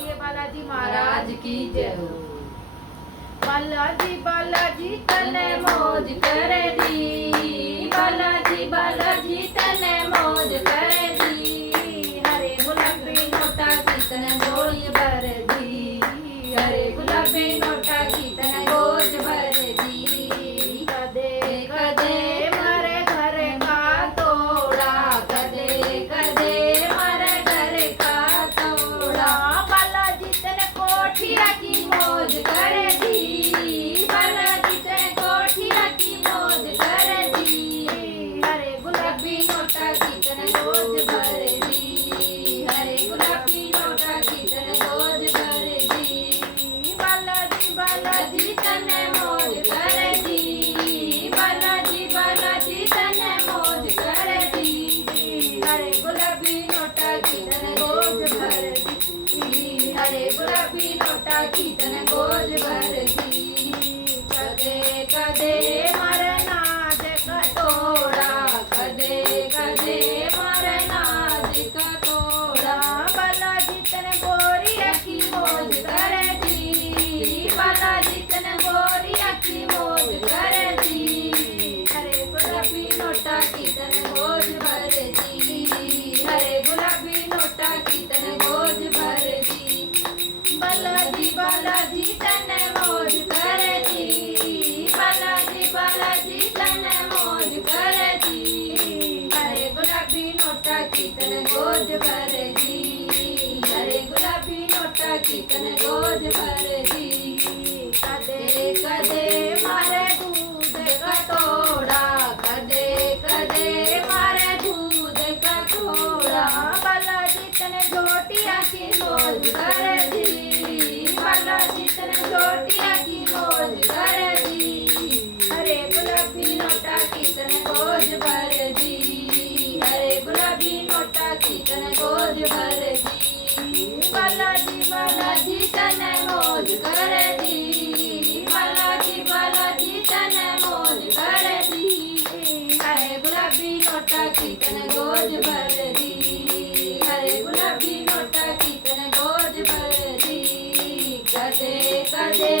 बोलिए बालाजी महाराज की जय हो। बालाजी बालाजी तने मौज करे दी, बालाजी बालाजी तने मौज करे दी। हरे गुलाबी नोटा की तने गोज भर दी, हरे गुलाबी नोटा की तने गोज भर दी। कदे कदे मारे घर का तोड़ा, कदे कदे मारे घर का तोड़ा। बालाजी तने कोठिया की मौज करे दी, बालाजी तने कोठिया की मौज करे दी। हरे गुलाबी नोटा की तने गोज भर दी, हरे गुलाबी नोटा की तने गोज भर दी। बालाजी बालाजी तने मौज करे दी, बालाजी बालाजी तने मौज करे दी। हरे गुलाबी नोटा की तने गोज भर दी, हरे गुलाबी नोटा की तने गोज भर दी। कदे कदे मारे नाज का तोड़ा, कदे कदे मारे नाज का तोड़ा। बालाजी तने गोरिया की मौज करे दी, बालाजी तने गोरिया की मौज करे दी। हरे गुलाबी नोटा की तने गोज भर दी, हरे गुलाबी नोटा की तने गोज भर दी। बालाजी बालाजी तने मौज करे दी, बालाजी बालाजी तने मौज करे दी। हरे गुलाबी नोटा की तने गोज भर दी, हरे गुलाबी नोटा की तने गोज भर दी। कदे कदे मारे दूध का तोड़ा, कदे कदे मारे दूध का तोड़ा। बालाजी तने झोटिया की मौज करे दी, बालाजी तने झोटिया की मौज करे दी। हरे गुलाबी नोटा की तने गोज भर दी, हरे गुलाबी नोटा की तने गोज भर दी। बालाजी बालाजी तने मौज करे दी, बालाजी बालाजी तने मौज करे दी। हरे गुलाबी नोटा की तने गोज भर दी, हरे गुलाबी नोटा की तने गोज भर दी। कदे कदे